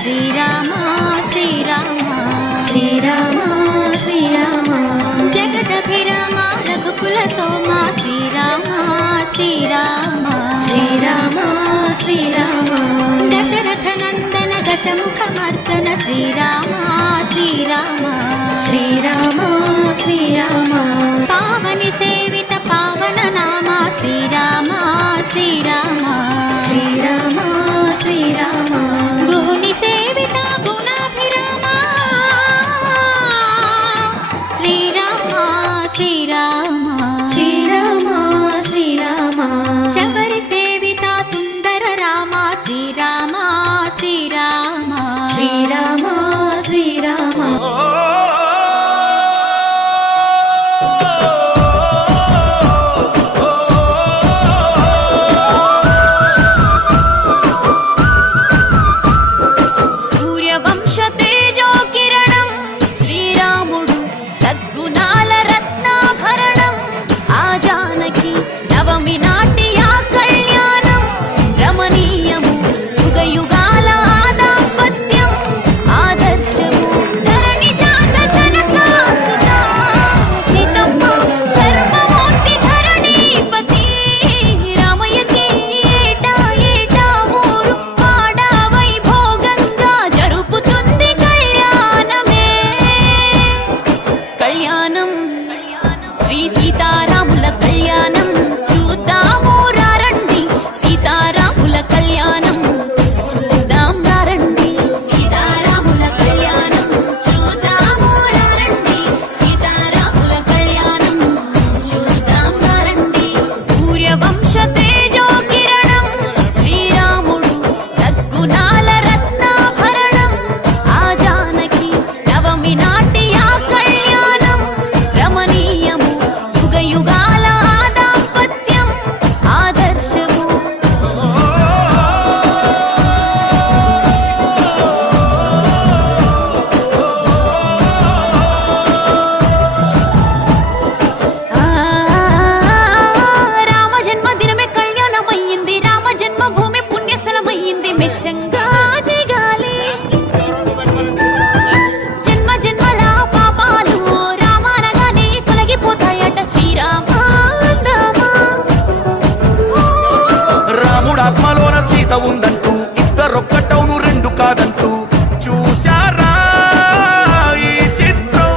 శ్రీరామ శ్రీరామ శ్రీరామ శ్రీరామ జగదభిరామ రఘుకుల సోమ శ్రీరామ శ్రీరామ శ్రీరామ శ్రీరామ దశరథ నందన దశముఖ మర్దన శ్రీరామ శ్రీరామ శ్రీరామ శ్రీరామ పావని సేవిత పావన నామ శ్రీరామ శ్రీరామ శ్రీరామ శ్రీరామ భువని సేవిత గుణాభిరామ శ్రీరామ శ్రీరామ శ్రీరామ శ్రీరామ శబరి సేవిత సుందర రామ శ్రీరామ శ్రీరామ శ్రీరామ శ్రీరామ ఆత్మలోన సీత ఉందంటూ ఇద్దరొక్కటవును రెండు కాదంటూ చూశారా ఈ చిత్రం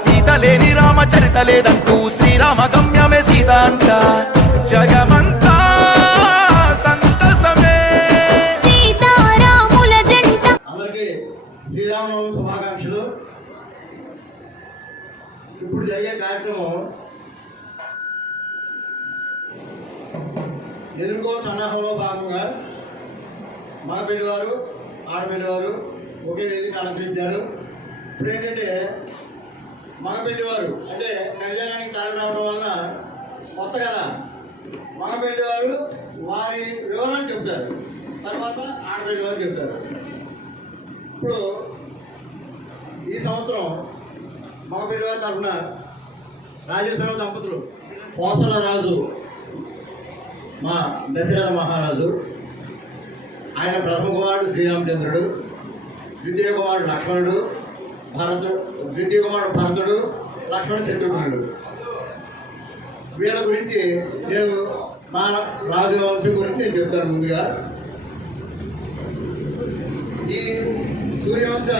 సీత లేని రామచరిత లేదంటూ శ్రీరామ గమ్యమే సీత అంట జగమంతా సంతసమే సీతారాముల జంట. అందరికీ శ్రీరామనవమి శుభాకాంక్షలు. ఇప్పుడు జరిగే కార్యక్రమం ఎదుర్కో సన్నాహంలో భాగంగా మగపిల్లివారు ఆడపిల్లివారు ఒకే వేదిక అలంకరించారు. ఇప్పుడు ఏంటంటే మగపిల్లివారు అంటే కళ్యాణానికి తరలి రావడం వలన కొత్త కదా, మగపిల్లివారు వారి వివరాలు చెప్తారు, తర్వాత ఆడపిల్లివారు చెప్తారు. ఇప్పుడు ఈ సంవత్సరం మగపిల్లివారి తరఫున రాజేశ్వర దంపతులు కోసల రాజు మా దశరథ మహారాజు, ఆయన ప్రథమ కుమారుడు శ్రీరామచంద్రుడు, ద్వితీయ కుమారుడు లక్ష్మణుడు, ద్వితీయ కుమారుడు భరతుడు, లక్ష్మణ శత్రుఘ్నుడు. వీళ్ళ గురించి నేను మా రాజవంశం గురించి నేను చెప్తాను. ముందుగా ఈ సూర్యవంశ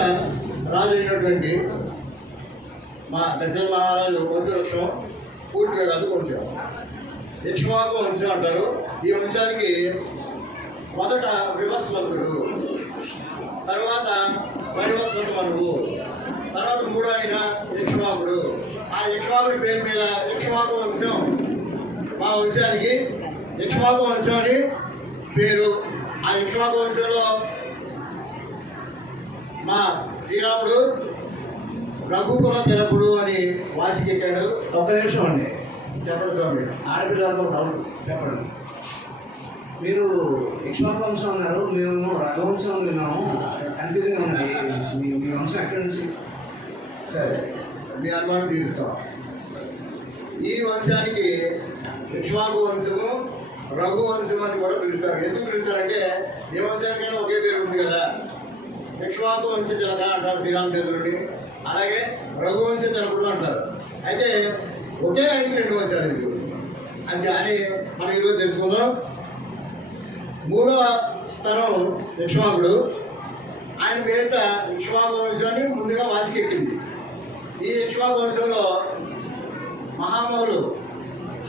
రాజు అయినటువంటి మా దశరథ మహారాజు వంశవృక్షం పూర్తిగా కాదు, కొంచెం ఇక్ష్వాకు వంశం అంటారు. ఈ వంశానికి మొదట వివస్వంతుడు, తర్వాత పరివస్వంత మనువు, తర్వాత మూడో ఆయన ఇక్ష్వాకుడు. ఆ ఇక్ష్వాకుడి పేరు మీద ఇక్ష్వాకు వంశం, మా వంశానికి ఇక్ష్వాకు వంశం అని పేరు. ఆ ఇక్ష్వాకు వంశంలో మా శ్రీరాముడు రఘుకుల తిలకుడు అని వాసికెక్కాడు. ఒక నిమిషం అండి, చెప్పండి స్వామి. ఆడపిల్లలతో డౌట్ చెప్పండి. మీరు ఇక్ష్వాకు వంశం అన్నారు, మేము రఘువంశం విన్నాము. కన్ఫ్యూజన్గా ఉంది. మీ వంశం ఎక్కడి నుంచి? సరే, మీ అనుమానం తీరుస్తాం. ఈ వంశానికి ఇక్ష్వాకు వంశము రఘు వంశం అని కూడా పిలుస్తారు. ఎందుకు పిలుస్తారంటే ఏ వంశానికైనా ఒకే పేరు ఉంది కదా. ఇక్ష్వాకు వంశ తిలక అంటారు శ్రీరామచంద్రుడిని, అలాగే రఘువంశ తిలకుడు అంటారు. అయితే ఒకే ఆయనకి 2 వచ్చారు మీకు అంటే అని మనం ఈరోజు తెలుసుకుందాం. 3వ తరం ఇక్ష్వాకుడు, ఆయన పేరిట ఇక్ష్వాకు వంశాన్ని ముందుగా వాసికెక్కింది. ఈ ఇక్ష్వాకు వంశంలో మహామౌలు,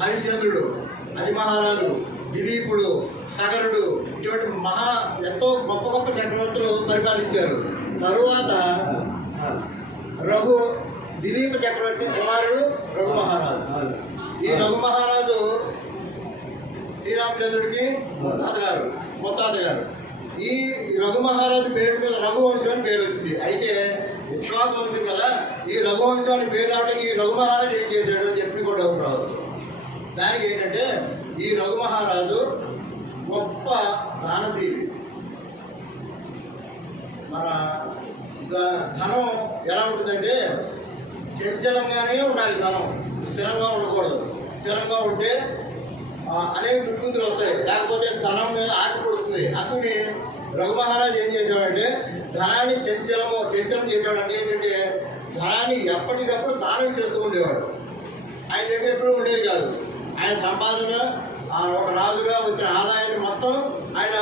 హరిశ్చంద్రుడు, అధిమహారాజు, దిలీపుడు, సగరుడు ఇటువంటి ఎంతో గొప్ప గొప్ప చక్రవర్తులు పరిపాలించారు. తరువాత దిలీప చక్రవర్తి కుమారుడు రఘు మహారాజు. ఈ రఘు మహారాజు శ్రీరామచంద్రుడికి ముత్తాతగారు. ఈ రఘు మహారాజు పేరు మీద రఘువంశం అని పేరు వచ్చింది. అయితే ఇక్ష్వాకు వంశం కదా, ఈ రఘువంశం అని పేరు రావడానికి ఈ రఘు మహారాజు ఏం చేశాడు అని చెప్పి కూడా డౌట్ రాదు. దానికి ఏంటంటే ఈ రఘు మహారాజు గొప్ప దానశీలి. మన ధనం ఎలా ఉంటుందంటే చంచలంగానే ఉండాలి, ధనం స్థిరంగా ఉండకూడదు. స్థిరంగా ఉంటే అనేక దుర్బుద్ధులు వస్తాయి, లేకపోతే ధనం మీద ఆశ పడుతుంది. అందుకని రఘు మహారాజు ఏం చేశాడంటే ధనాన్ని చంచలం చేశాడు. అంటే ఏంటంటే ధనాన్ని ఎప్పటికప్పుడు దానం చేస్తూ ఉండేవాడు. ఆయన దగ్గర ఎప్పుడు ఉండేది కాదు. ఆయన సంపాదన ఒక రాజుగా వచ్చిన ఆదాయాన్ని మొత్తం ఆయన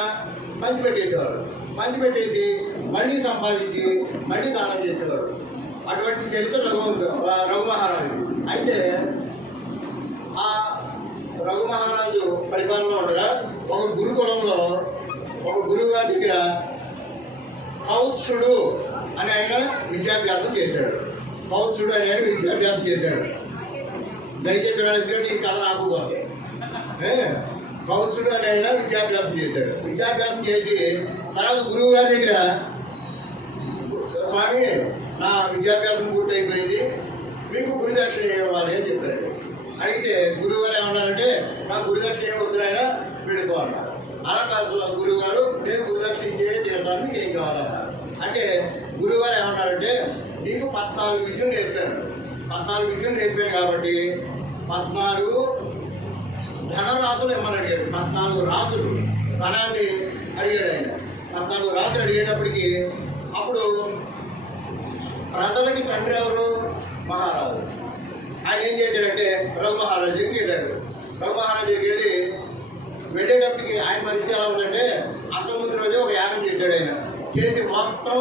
పంచిపెట్టేసేవాడు. పంచిపెట్టేసి మళ్ళీ సంపాదించి మళ్ళీ దానం చేసేవాడు. అటువంటి చరిత్ర రఘు మహారాజు. అయితే ఆ రఘు మహారాజు పరిపాలనలో ఉండగా ఒక గురుకులంలో ఒక గురువు గారి దగ్గర కౌత్సుడు అని ఆయన విద్యాభ్యాసం చేశాడు. కౌత్సుడు అని ఆయన విద్యాభ్యాసం చేశాడు. దయచేసి ఈ కథ నాకు కాదు. కౌత్సుడు అని ఆయన విద్యాభ్యాసం చేశాడు. విద్యాభ్యాసం చేసి తర్వాత గురువు గారి దగ్గర స్వామి నా విద్యాభ్యాసం పూర్తి అయిపోయింది, మీకు గురుదక్షిణ ఇవ్వాలి అని చెప్పాడు. అడిగితే గురువు గారు ఏమన్నారంటే నా గురుదక్షిణ ఏమవుతున్నాయన వెళ్ళిపో అన్నారు. అలా కాదు గురువు గారు, నేను గురుదక్షిణ చేస్తాను, మీకు ఏం కావాలన్నారు. అంటే గురువు గారు ఏమన్నారంటే నీకు 14 విద్యలు నేర్పాను. 14 విద్యలు నేర్పాను కాబట్టి 14 ధనరాశులు ఇమ్మని అడిగాడు. 14 రాసులు ధనాన్ని అడిగాడు ఆయన. 14 రాసులు అడిగేటప్పటికి అప్పుడు ప్రజలకి తండ్రి ఎవరు? మహారాజు. ఆయన ఏం చేశాడంటే రఘు మహారాజు దగ్గరికి వెళ్ళాడు. రఘు మహారాజు దగ్గరికి వెళ్ళేటప్పటికి ఆయన పరిస్థితి ఎలా ఉందంటే అంతకుముందు రోజు ఒక యాగం చేశాడు. ఆయన చేసి మొత్తం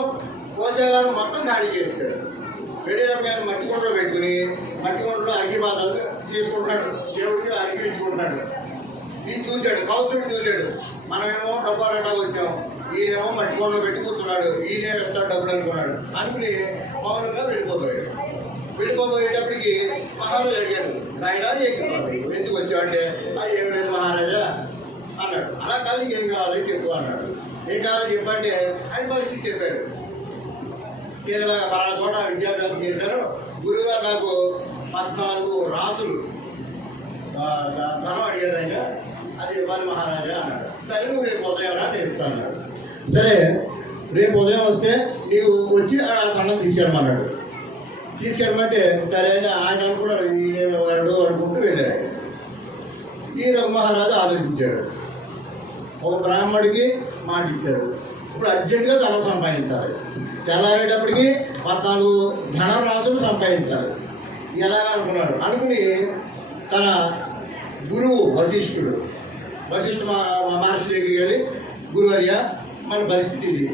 కోశాగారం మొత్తం ఖాళీ చేశాడు. వెళ్ళేటప్పుడు ఆయన మట్టి కొండలో పెట్టుకుని మట్టి కొండలో అగ్గిపాతాలు తీసుకుంటున్నాడు, దేవుడికి అర్పించుకుంటున్నాడు. ఇది చూశాడు, కౌతుడు చూశాడు. మనమేమో డబ్బా వచ్చాం, ఈయనేమో మట్టి కొండలో పెట్టి కూర్చున్నాడు, ఈయనే వెళ్తాడు డబ్బులు అనుకున్నాడు. అనుకుని మౌనంగా వెళ్ళిపోయాడు. వెళ్ళిపోయేటప్పటికి మహారాజు అడిగాడు, నాయన ఎందుకు వచ్చావు అంటే అది ఏం లేదు మహారాజా అన్నాడు. అలా కాదు, ఏం కావాలి చెప్పు అన్నాడు. ఏం కావాలో చెప్పంటే ఆయన పరిస్థితి చెప్పాడు. కేరళ పలానా చోట విద్యాభ్యాసం చేశాను, గురువుగారు నాకు 14 రాసులు ధనం అడిగారు ఆయన, అది ఇవ్వాలి మహారాజా అన్నాడు. సరే నువ్వు రేపు ఉదయం రా నేర్పుతా అన్నాడు. సరే రేపు ఉదయం వస్తే నీవు వచ్చి ఆ ధనం తీసుకెళ్ళమన్నాడు. తీసుకెళ్ళమంటే సరే ఆయన అనుకున్నాడు, ఈయనడు అనుకుంటూ వెళ్ళాడు. ఈ రఘు మహారాజు ఆలోచించాడు. ఒక బ్రాహ్మడికి మాట ఇచ్చాడు, ఇప్పుడు అర్జెంటుగా ధనం సంపాదించాలి. తెల్లారేటప్పటికి 14 ధనరాశులు సంపాదించాలి. ఎలాగా అనుకున్నాడు. అనుకుని తన గురువు వశిష్ఠ మహర్షి దగ్గరికి వెళ్ళి, గురువర్య మన పరిస్థితి ఇది,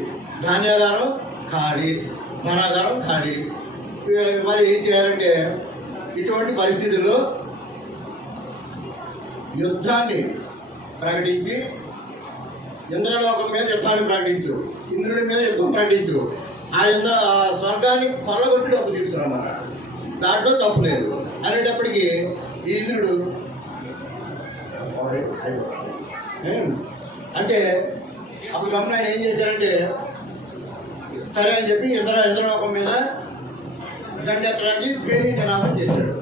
ధాన్యాగారం ఖాళీ, ధనాగారం ఖాళీ, మరి ఏం చేయాలంటే ఇటువంటి పరిస్థితుల్లో యుద్ధాన్ని ప్రకటించి ఇంద్రలోకం మీద యుద్ధాన్ని ప్రకటించు, ఇంద్రుడి మీద యుద్ధం ప్రకటించు, ఆ స్వర్గాన్ని కొల్లగొట్టి డబ్బు తీసుకురామన్నాడు. దాంట్లో తప్పు లేదు అనేటప్పటికీ ఇంద్రుడు అంటే అప్పుడు గమన ఏం చేశారంటే సరే అని చెప్పి ఇంద్రలోకం మీద దండెత్తడానికి పేరు నినాదం చేశాడు.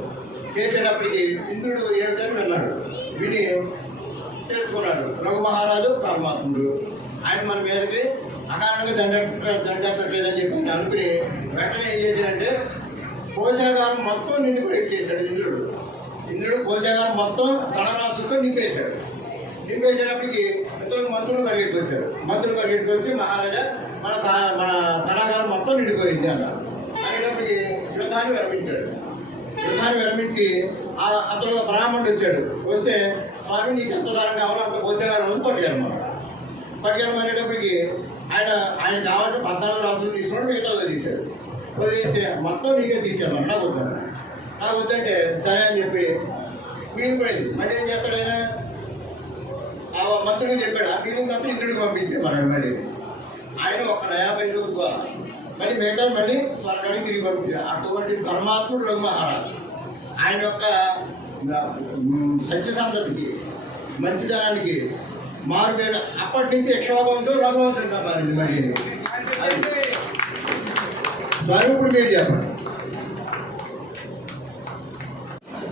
చేసేటప్పటికి ఇంద్రుడు ఏమిటని విన్నాడు. విని తెలుసుకున్నాడు రఘు మహారాజు పరమాత్ముడు, ఆయన మన మీదకి అకారణంగా దండెత్తలేదని చెప్పి అనుకుని వెంటనే ఏం చేశాడంటే కోశాగారం మొత్తం నిండిపోయి చేశాడు. ఇంద్రుడు కోశాగారం మొత్తం ధనరాశులతో నింపేశాడు. దింపేసేటప్పటికి ఇతరులు మంత్రులు పరిగెట్టుకొచ్చారు. మంత్రులు పరిగెట్టుకొచ్చి మహారాజా మన తడాగారం మొత్తం నిండిపోయింది అన్నారు. అనేటప్పటికి యుద్ధాన్ని విరమించాడు. యుద్ధాన్ని విరమించి అతను బ్రాహ్మణుడు వచ్చాడు. వస్తే స్వామి నీకు ఎంత దారం కావాలో అంత భోజనాలను పట్టుకెళ్ళమన్నారు. పట్టుకెళ్ళమనేటప్పటికి ఆయన కావాల్సిన 14 రాసులు తీసుకుని మిగతా వదిలేశాడు. వదిలేస్తే మొత్తం నీకే తీసేయమని నాకు వద్దాను. నాకు వద్దంటే సరే అని చెప్పి మిగిలిపోయింది. మళ్ళీ ఏం చేస్తాడు ఆయన? ఆ మంత్రుడు చెప్పాడు ఆ ఫీలింగ్ అంతా ఇంద్రుడికి పంపించేమన్నాడు. మళ్ళీ ఆయన ఒక నయా పైసలు వద్దుకోవాలి. మళ్ళీ మిగతా మళ్ళీ స్వర్గానికి తిరిగి పంపించాడు. అటువంటి పరమాత్ముడు రఘు మహారాజు. ఆయన యొక్క సత్యసంతతికి మంచితనానికి మారుపేట. అప్పటి నుంచి యక్షవంతో రఘువంతుడిగా మారింది. మరి అది స్వరూపుడు మీరు చెప్పండి.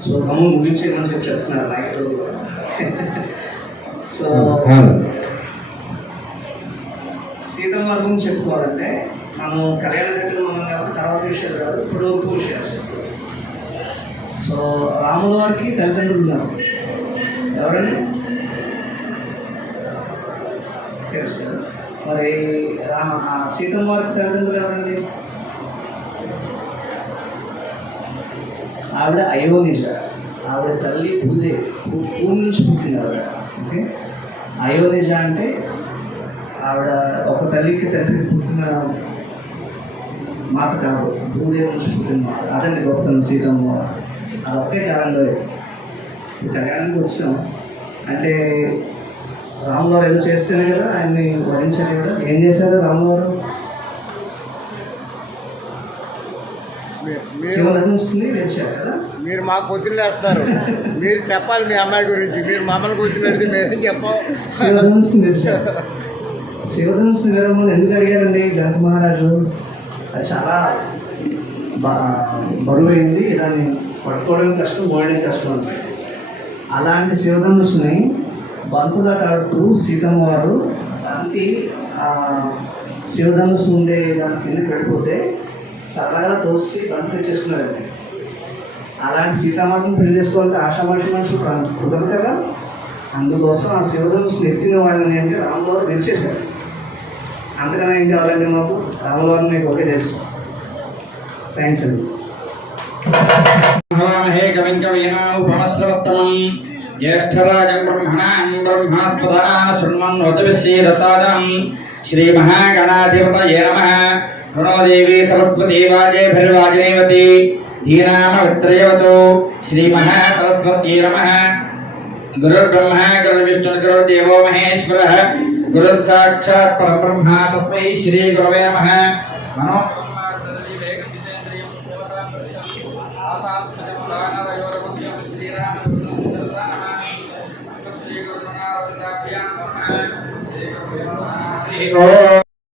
సో ఖమ్మం గురించి ఏమని చెప్తున్నారు నాయకులు. సో సీతమ్మ వారి గురించి చెప్పుకోవాలంటే మనం కళ్యాణ దగ్గర ఉన్నాం కాబట్టి తర్వాత విషయాలు కాదు, ఇప్పుడు విషయాలు చెప్తారు. సో రాముల వారికి తల్లిదండ్రులు ఉన్నారు. ఎవరండి? తెలుసు కదా. మరి సీతమ్మ వారికి తల్లిదండ్రులు ఎవరండి? ఆవిడ అయోనిజ. ఆవిడ తల్లి భూదేవి. భూమి నుంచి పుట్టింది ఆవిడ. ఓకే. అయోనిజ అంటే ఆవిడ ఒక తల్లికి తండ్రికి పుట్టిన మాత కాదు, భూదేవి నుంచి పుట్టిన మాత. అదండి గొప్పతనం సీతమ్మ. అది ఒకే కాలంలో కళ్యాణానికి వచ్చాం అంటే రాములవారు ఏదో చేస్తేనే కదా ఆయన్ని వరించారు కదా. ఏం చేశారు రాములవారు? శివధనుస్తుంది వేశారు కదా. మీరు మాకు కూతురు వేస్తారు. మీరు చెప్పాలి మీ అమ్మాయి గురించి. మీరు మమ్మల్ని కూతురు అడిగితే మేమేం చెప్పాం. శివధనుస్తుంది వేశారు. శివధనుస్సు విరమని ఎందుకు అడిగారండి జనక మహారాజు? అది చాలా బరువైంది, దాన్ని పట్టుకోవడం కష్టం, మోయడం కష్టం అంటే. అలాంటి శివధనుస్సుని బంతులాట ఆడుతూ సీతమ్మ వారు దానికి శివధనుస్సు ఉండే దాని కింద పెడిపోతే సరదాగా తోసి బంతు తెచ్చేసుకున్నారండి. అలాంటి సీతామాతను పెళ్లి చేసుకోవాలంటే ఆషామాషి మనుషులు కుదరదు కదా. అందుకోసం ఆ శివధనుస్సు ఎత్తిన వాళ్ళని అంటే రాములవారు నిలిచేశారు. అందుకనే ఏం కావాలండి మాకు? రాములవారిని మీకు ఒకే చేస్తాం. థ్యాంక్స్ అండి. జ్యేష్ఠరాజం బ్రహ్మణాం బ్రహ్మణస్పదాన శృణ్వన్నోతవిశ్రీరసాదం శ్రీ మహాగణాధిపతయే నమః. ప్రణోదేవి సరస్వతీ వాజేభిర్వాజినేవతి ధీనామవిత్రయవతు శ్రీ మహాసరస్వతీ నమః. గురుర్బ్రహ్మ గురుర్విష్ణు గురుర్దేవో మహేశ్వరః గురుస్సాక్షాత్ పరబ్రహ్మ తస్మై శ్రీ గురవే నమః. మనో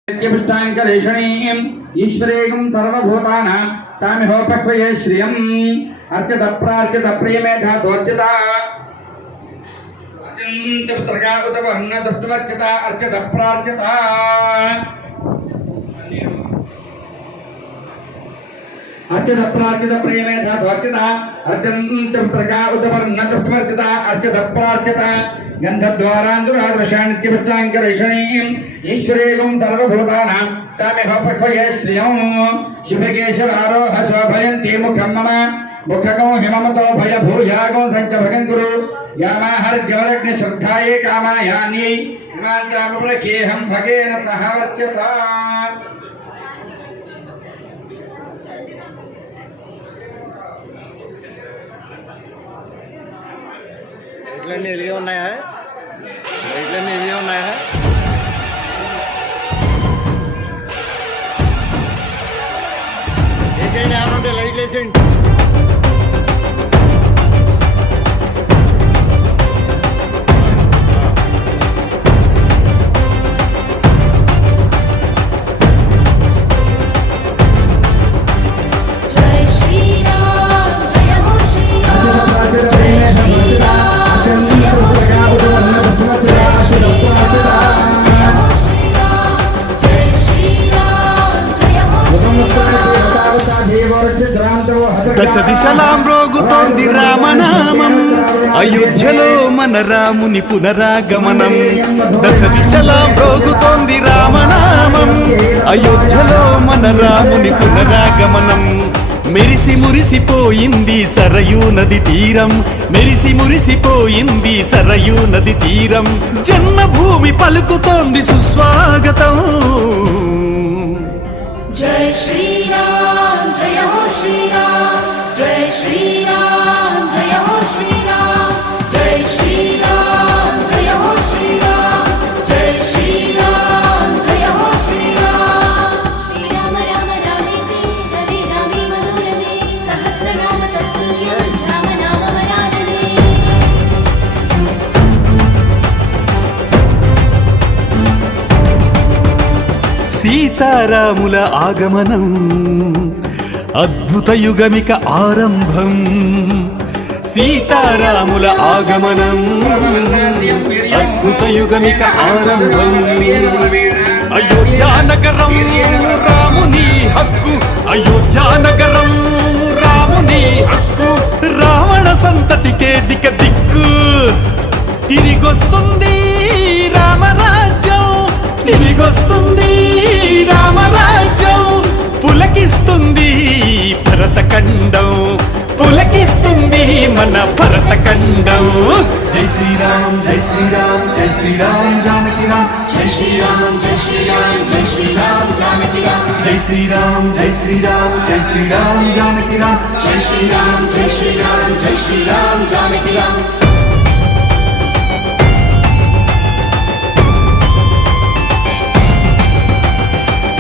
నిత్యపుష్టాంకరేషణీం ఈశ్వరేయం సర్వభూతానాం తామిహోపక్వయే శ్రియం అర్చిత ప్రార్చిత ప్రియమేధాతోర్చిత అర్చింతపుత్రగా ఉదవర్ణ దుష్టవర్చిత అర్చిత ప్రార్చిత అర్చిత ప్రార్చిత ప్రియమేధాతోర్చిత అర్చింతపుత్రగా ఉదవర్ణ దుష్టవర్చిత అర్చిత ప్రార్చిత గంధద్వారాంధురాదృశానిత్యపుష్టాంకరేషణీం ఈశ్వరేయం సర్వభూతానాం తామిహోపక్వయే శ్రియం శుభకేశరారోహ శోభయంతి ముఖం మమ ముఖకో హిమమతో భయభూయాగో సంచ భగం గురు యామాహర్జవరగ్ని శ్రద్ధాయే కామాయాన్యై హిమాంతామృకేహం భగేన సహ వర్చసా. లైట్లన్నీ ఎలిగే ఉన్నాయా? లైట్లన్నీ ఎలిగే ఉన్నాయా? వేసేయండి, ఏమన్నా లైట్లు వేసేయండి. దశ దిశలాం రోగుతోంది రామనామం. అయోధ్యలో మన రాముని పునరాగమనం దశ దిశలా మ్రోగుతోంది రామనామం అయోధ్యలో మన రాముని పునరాగమనం మెరిసి మురిసిపోయింది సరయూ నది తీరం మెరిసి మురిసిపోయింది సరయూ నది తీరం జన్మభూమి పలుకుతోంది సుస్వాగతం జై శ్రీరామ్ జయ హో శ్రీరామ్ జై శ్రీరామ్ జయ హో శ్రీరామ్ జై శ్రీరామ్ జయ హో శ్రీరామ్ జై శ్రీరామ్ జయ హో శ్రీరామ్ శ్రీరామ రామ రామేతి రవి రామే మనోరమే సహస్రనామ తత్తుల్యం రామ నామ వరాననే సీతారాముల ఆగమనం అద్భుత యుగమిక ఆరంభం సీతారాముల ఆగమనం అద్భుత యుగమిక ఆరంభం అయోధ్యా నగరం రాముని హక్కు అయోధ్యా నగరం రాముని హక్కు రావణ సంతతికే దిక్కు తిరిగొస్తుంది రామరాజ్యం తిరిగొస్తుంది రామరాజ్యం పులకిస్తుంది భరతఖండం పులకిస్తుంది మన భరతఖండం జై శ్రీరామ్ జై శ్రీరామ్ జై శ్రీరామ్ జానకి రామ్ జై శ్రీరామ్ జై శ్రీరామ్ జై శ్రీరామ్ జానకి రామ్ జై శ్రీరామ్ జై శ్రీరామ్ జై శ్రీరామ్ జానకి రామ్ జై శ్రీరామ్ జై శ్రీరామ్ జై శ్రీరామ్ జానకి రామ్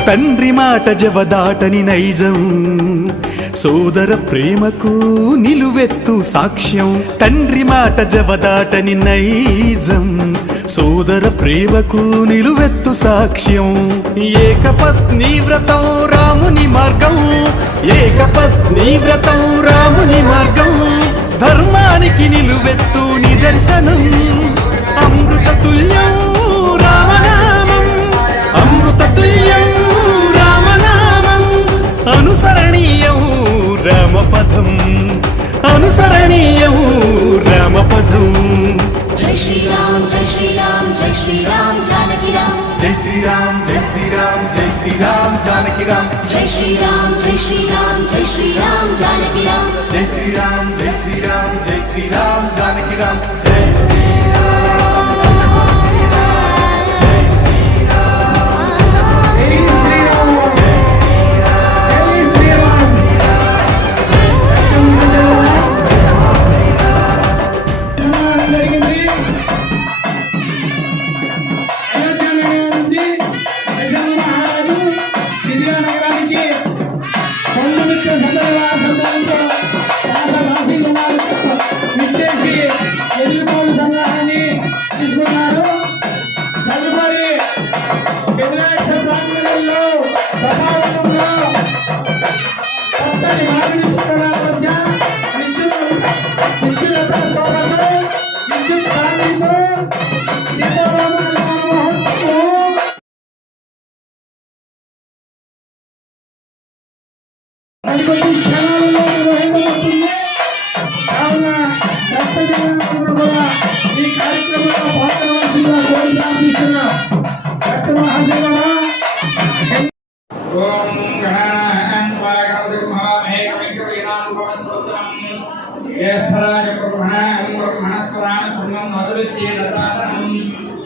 తండ్రి మాట జవదాటని నైజం సోదర ప్రేమకు నిలువెత్తు సాక్ష్యం తండ్రి మాట జవదాటని నైజం సోదర ప్రేమకు నిలువెత్తు సాక్ష్యం ఏకపత్ని వ్రతం రాముని మార్గం ఏకపత్ని వ్రతం రాముని మార్గం ధర్మానికి నిలువెత్తు నిదర్శనం అమృత తుల్యం రామనామం అమృత తుల్యం రామనామం అనుసరణీయం రామపదం అనుసరణీయం రామపదం జై శ్రీరామ్ జై శ్రీరామ్ జై శ్రీరామ్ జానకి రామ్ జై శ్రీరామ్ జై శ్రీరామ్ జై శ్రీరామ్ జానకి రామ్ జై శ్రీరామ్ జై శ్రీరామ్ జై శ్రీరామ్ జానకి రామ్ జై శ్రీరామ్ జై శ్రీరామ్ జై శ్రీరామ్ జానకి రామ్ జై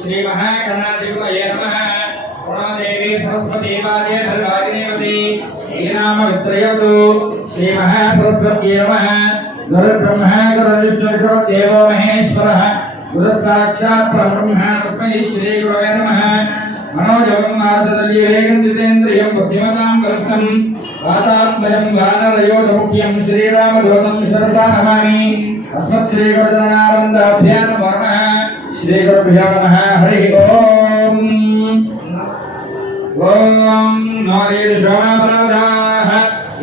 श्री महागणाधिपतये नमः प्रणदेवी सरस्वती वाद्ये धर्वादिनेवती नाम वित्रयतु श्री महासरस्वती नमः गुरुब्रह्मा गुरुविष्णु देवो महेश्वरः गुरुसाक्षात् परब्रह्म तस्मै श्री गुरवे नमः मनोजवं मासदल्यवेगं जितेन्द्रियं बुद्धिमतां वरिष्ठं वातात्मजं वानरयोधमुख्यं श्रीरामदूतं शिरसा नमामि अस्मत् श्री गुरुचरणारविन्दाभ्यां नमो नमः श्री गुरुभ्यो नमः हरि ओम ओम नौरीर्षोणापराधाः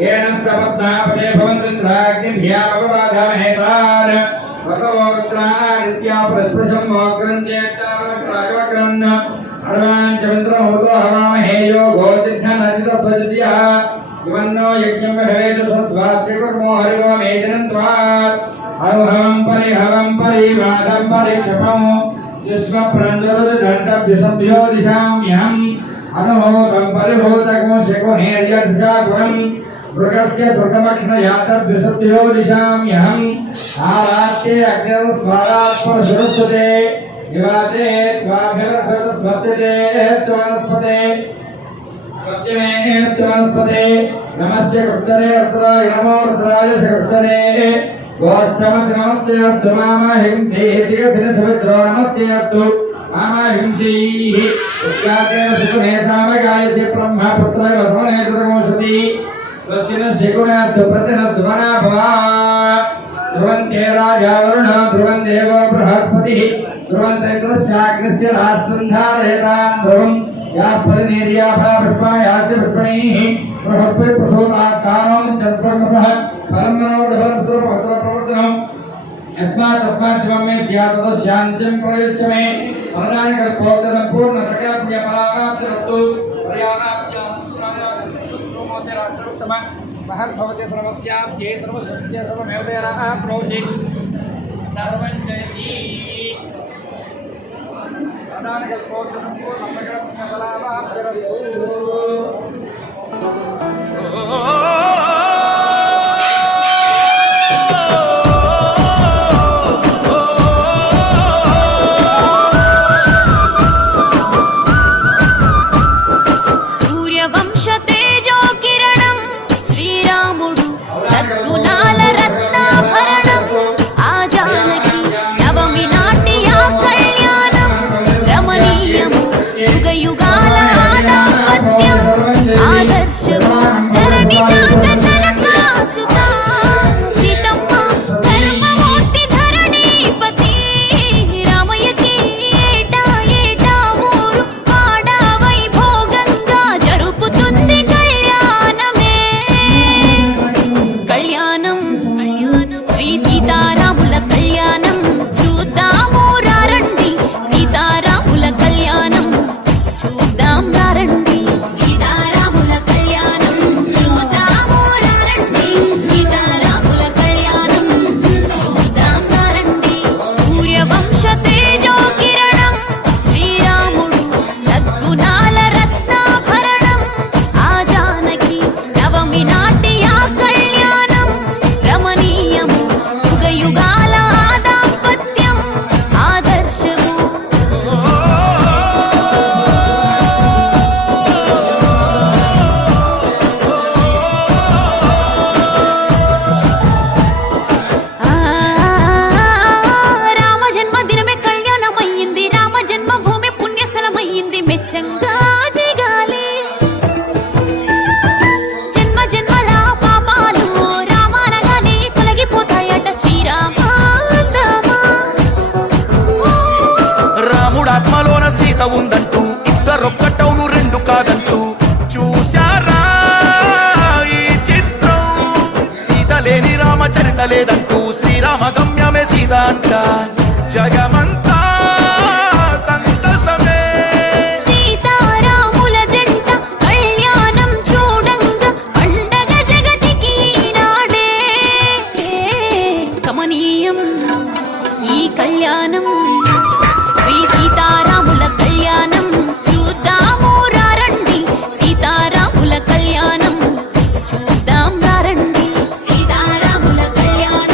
येन सपत्नापते भवन्त्रिन्द्राग्निभ्या भगवाधामहेतान् वसवो रुद्रादित्या प्रस्पृशं मोग्रञ्चेत्तावक्रन् हनुमान् च मित्रमुतो हवामहे योगो तिष्ठनचितस्वजित्यः युवन्नो यज्ञं भवेत् स्वस्वास्य कुर्मो हरिवो मेजनं त्वात् హవం పరివాదం పరిక్షపం విశ్వప్రంజరుదండభ్యుసభ్యో దిశామ్యహం అనమోకం పరిభూతకం శకునేర్యర్షాపురం మృగస్య ధృతమక్షణయాతద్విసభ్యో దిశామ్యహం ఆరాత్తే అగ్నిస్మరాత్మసురుస్తుతే వివాదే త్వాభిరస్వతే త్వనస్పతే సత్యమే నమస్య కృప్తరే రుద్రాయ నమో రుద్రాయ కృప్తరే గోష్టమతి నమస్తే అస్తు మామహింసీ దిగతిరసవిత్రో నమస్తే అస్తు మామహింసీః ఉద్గాతేన శకునే సామగాయతి బ్రహ్మపుత్రాయ వధోనే కృతమోషతి స్వస్తిన శకునాస్తు ప్రతిన సుమనా భవా ధ్రువంతే రాజా వరుణ ధ్రువం దేవో బృహస్పతిః ధ్రువంతైత్రశ్చాగ్నిశ్చ రాష్ట్రం ధారయతాం ధ్రువం పుష్పాయాస్య పుష్పణైః బృహస్పతి ప్రసూతాత్కారం చత్వర్మసః ఫలం మనోదఫలం యస్మాత్ శివం మే స్యాత్ శాంతిం ప్రయచ్చ మే వరదాని కల్పోత్తరం పూర్ణ సకలపుణ్య ఫలాప్తిరస్తు మహద్భవతి సర్వస్యాబ్దే సర్వశక్త్య సర్వమేవైరాప్నోతి సర్వం జయతి వరదాని కల్పోత్తరం పూర్ణ సకలపుణ్య ఫలాప్తిరస్తు ఉందంటూ ఇద్దరొక్కటవును రెండు కాదంటూ చూశారా ఈ చిత్రం సీత లేని రామచరిత లేదంటూ శ్రీరామ గమ్యమే సీత అంట జగమంతా సంతసమే సీతారాముల జంట కళ్యాణం చూడంగా పండగ జగతికి నాడే కమనీయం ఈ కళ్యాణం శ్రీ సీతారాముల కళ్యాణం చూద్దాము రండి సీతారాముల కళ్యాణం చూద్దాం రండి సీతారాముల కళ్యాణం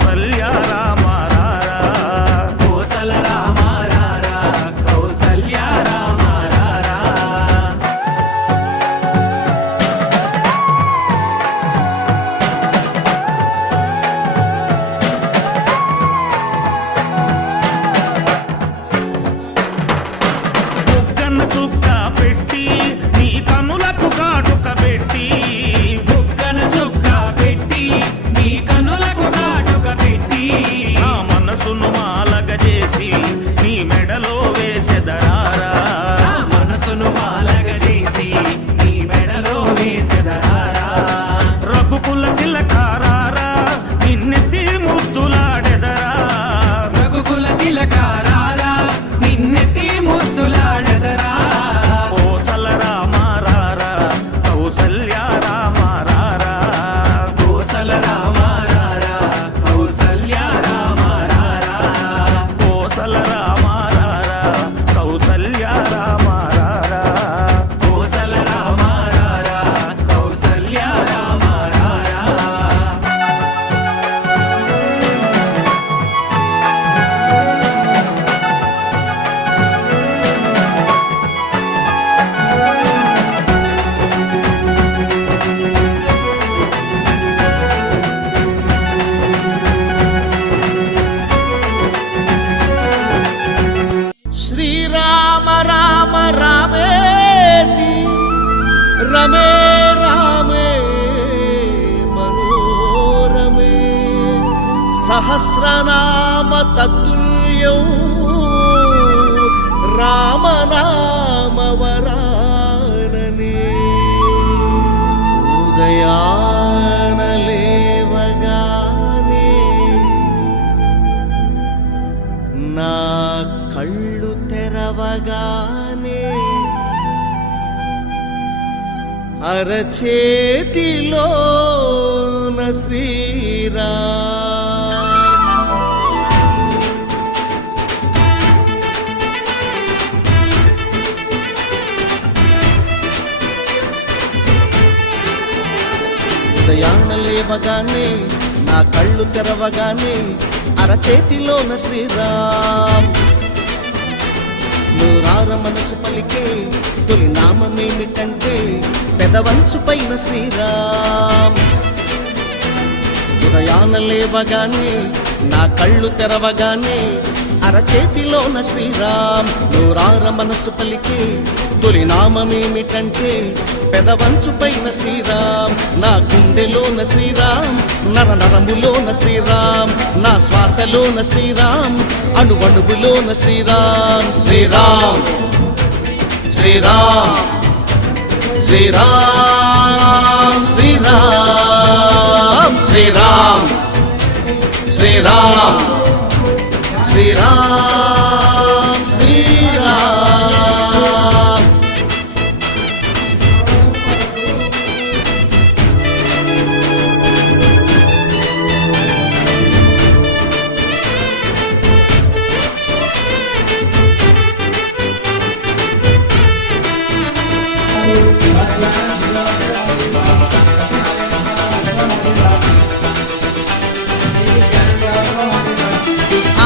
కౌసల్య రామ రారా కోసల రామ రారా కౌసల్య రామ రారా బుగ్గన చుక్క పెట్టి నీ కనులకు కాటుక పెట్టి బుగ్గన చుక్క పెట్టి నీ కనులకు కాటుక పెట్టి నా మనసును మాలగ చేసి నీ మెడలో వేసెదరారా మనసును మాలగ చేసి నీ మెడలో వేసెదరారా రఘుకుల తిలకారారా నిన్నెత్తి ముద్దులాడెదరా రఘుకుల తిలకారారా నిన్నెత్తి ముద్దులాడెదరా కోసల రామ రారా కౌసల్య రామ రారా కోసల రామ రారా కౌసల్య రామ రారా కోసల రామ రారా కౌసల్య రామ రారా కోసల రామ రారా కౌసల్య రామ రారా శ్రీరామ రామ రామేతి రమే రామే మనోరమే సహస్రనామ తత్తుల్యం రామనామ వరాననే ఉదయాన లేవగానే నా కళ్ళు తెరవగానే అరచేతిలోన శ్రీరామ్ ఉదయాన లేవగానే నా కళ్ళు తెరవగానే అరచేతిలోన శ్రీరామ్ నూరార మనసు పలికే తొలి నామమేమిటంటే పెదవంచు పైన శ్రీరామ్ ఉదయాన లేవగానే నా కళ్ళు తెరవగానే అరచేతిలోన శ్రీరామ్ నూరార మనసు పలికే తొలి నామమేమిటంటే పెదవంచు పైన శ్రీరామ్ నా గుండెలోన శ్రీరామ్ నర నరములోన శ్రీరామ్ నా శ్వాసలోన శ్రీరామ్ అణువణువులోన శ్రీరామ్ శ్రీరామ్ శ్రీరామ్ శ్రీరామ్ శ్రీరామ్ శ్రీరామ్ శ్రీరామ్ శ్రీరామ్ శ్రీరామ్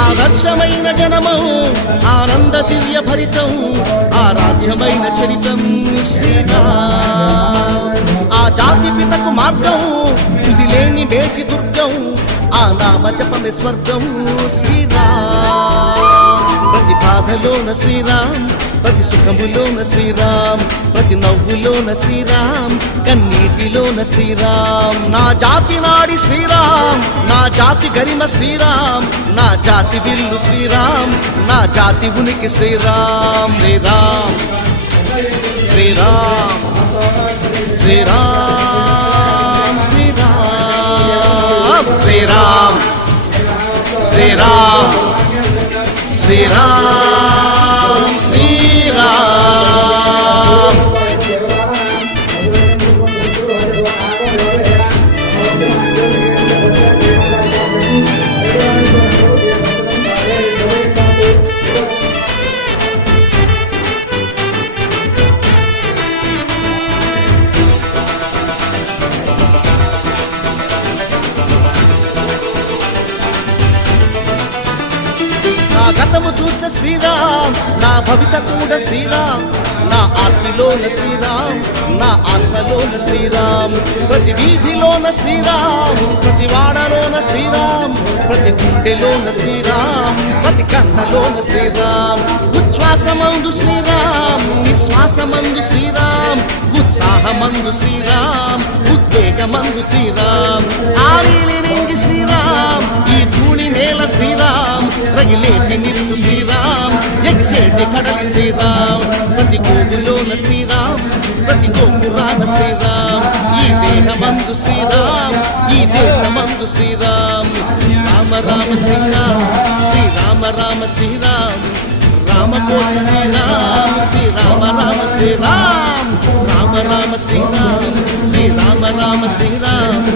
ఆదర్శమైన జనమం ఆనంద దివ్య భరితం ఆరాధ్యమైన చరితం శ్రీరామ్ ఆ జాతి పితకు మార్గం ఇది లేని మేటి దుర్గం ఆ నామ జపమే స్వర్గం శ్రీరామ్ ప్రతి బాధలోన శ్రీరామ్ ప్రతి సుఖములోన శ్రీరామ్ ప్రతి నవ్వులోన శ్రీరామ్ కన్నీటిలోన శ్రీరామ్ నా జాతి నాడి శ్రీరామ్ నా జాతి గరిమ శ్రీరామ్ నా జాతి విల్లు శ్రీరామ్ నా జాతి ఉనికి శ్రీరామ్ శ్రీరామ్ శ్రీరామ్ శ్రీరామ్ శ్రీరామ్ శ్రీరామ్ శ్రీరామ్ శ్రీరామ్ శ్రీరామ్ అంతము చూస్తే శ్రీరామ్, నా భవిత కూడా శ్రీరామ్, నా ఆర్తిలోన శ్రీరామ్, నా ఆత్మలోన శ్రీరామ్, ప్రతి వీధిలోన శ్రీరామ్, ప్రతి వాడలోన శ్రీరామ్, ప్రతి గుండెలోన శ్రీరామ్, ప్రతి కన్నలోన శ్రీరామ్. ఉచ్ఛ్వాసమందు శ్రీరామ్, నిశ్వాసమందు శ్రీరామ్, ఉత్సాహమందు శ్రీరామ్, ఉద్వేగమందు శ్రీరామ్, ఆరిలి నింగి శ్రీరామ్, ఈ ధూళి నేల శ్రీరామ్, రగిలేటి నిప్పు శ్రీరామ్, ఎగిసేటి కడలి శ్రీరామ్, ప్రతి గోగులోన శ్రీరామ్, ప్రతి గోపురాన శ్రీరామ్, ఈ దేహమందు శ్రీరామ్, ఈ దేశమందు శ్రీరామ్. రామ రామ శ్రీరామ్, శ్రీరామ రామ శ్రీరామ్, రామకోటి శ్రీరామ్, శ్రీరామ రామ శ్రీరామ్, రామ రామ శ్రీరామ్, శ్రీరామ రామ శ్రీరామ్,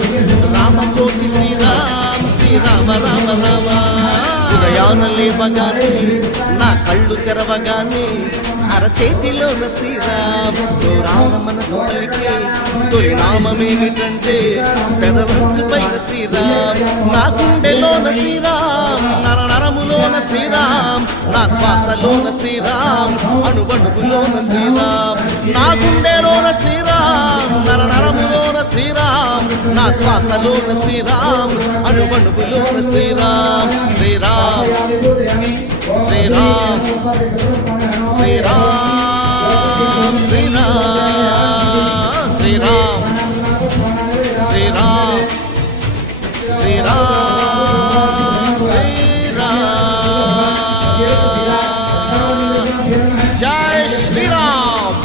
రామకోటి శ్రీరామ్, శ్రీరామ రామ రామ. ఉదయాన లేవగానే నా కళ్ళు తెరవగానే అరచేతిలోన శ్రీరామ్, దూరాన మనసు పలికే తొలి నామమేమిటంటే పెదవంచు పైన శ్రీరామ్, నా గుండెలోన శ్రీరామ్, నరనరములోన శ్రీరామ్, నా శ్వాసలోన శ్రీరామ్, అణువణువులోన శ్రీరామ్, నా గుండెలోన శ్రీరామ్, నరనరములోన శ్రీరామ్, నా శ్వాసలోన శ్రీరామ్, అణువణువులోన శ్రీరామ్. శ్రీరామ్ శ్రీరామ్ శ్రీరామ్ శ్రీరామ్ శ్రీరామ్ శ్రీరామ్ శ్రీరామ్ శ్రీరామ్. జై శ్రీరామ్.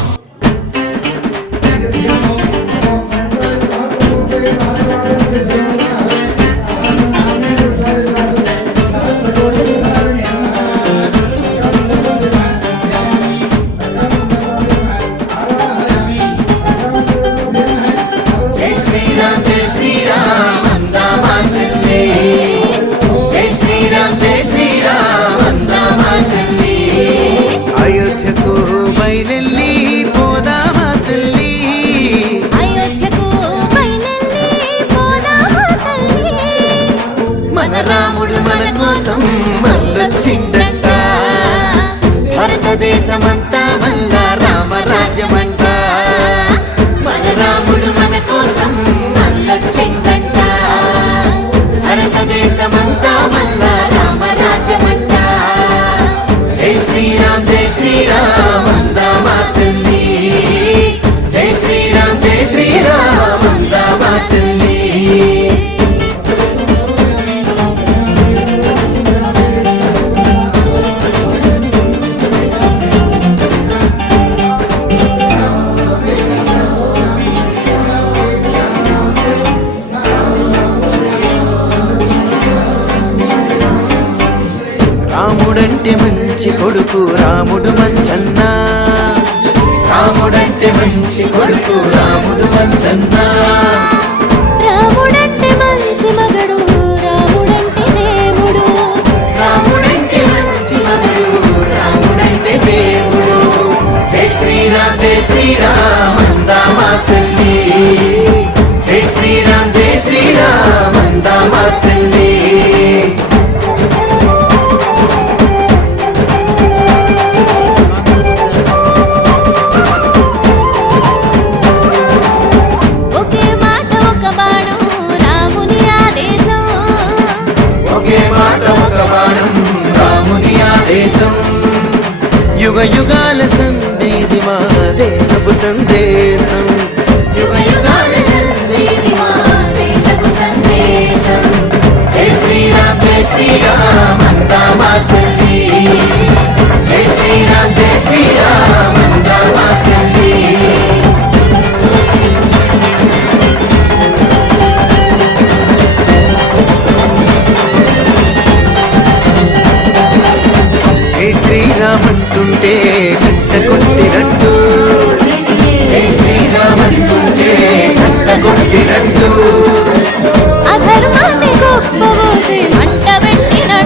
జై శ్రీరామ్ జై శ్రీరామ్ అందమాసల్లి, జై శ్రీరామ్ జై శ్రీరామ్ అందమాసల్లి. అయోధ్యకు బయలెల్లి పోదామా తల్లి, అయోధ్యకు బయలెల్లి పోదామా తల్లి. మన రాముడు మన కోసం మళ్ళొచ్చిండంట, భారతదేశమంతా మల్ల రామరాజ్యమంట. మన రాముడు మన కోసం మళ్ళొచ్చిందంట, భారతదేశమంతా మళ్ళా రామరాజ్యమంట. జై శ్రీరామ్ జై శ్రీరామ్ అందమాసల్లి, జై శ్రీరామ్ జై శ్రీరామ్ అందమాసల్లి. రాముడంటే మంచి కొడుకు రాముడు మంచన్నా, రాముడంటే మంచి కొడుకు రాముడు మంచన్నా, రాముడంటే మంచి మగడు రాముడంటే దేవుడు, రాముడంటే మంచి మగడు రాముడంటే దేవుడు. జై శ్రీరామ్ జై శ్రీరామ్ అందమాసల్లి, జై శ్రీరామ్ జై శ్రీరామ్ అందమాసల్లి. ఒకే మాట ఒక బాణం రాముని ఆదేశం, ఒకే మాట ఒక బాణం రాముని ఆదేశం. యుగ యుగాల సందేది మా దేశపు సందేశం, యుగ యుగాల సందేది మా దేశపు సందేశం. జై శ్రీరామ్ జై శ్రీరామ్ అందమాసల్లి, జై శ్రీరామ్ జై శ్రీరామ్ అందమాసల్లి. జై శ్రీరామ్ అంటుంటే గంట కొట్టినట్టు, జై శ్రీరామ్ అంటుంటే గంట కొట్టినట్టు, అధర్మాన్ని గొప్ప పోసి మంట పెట్టినట్టు.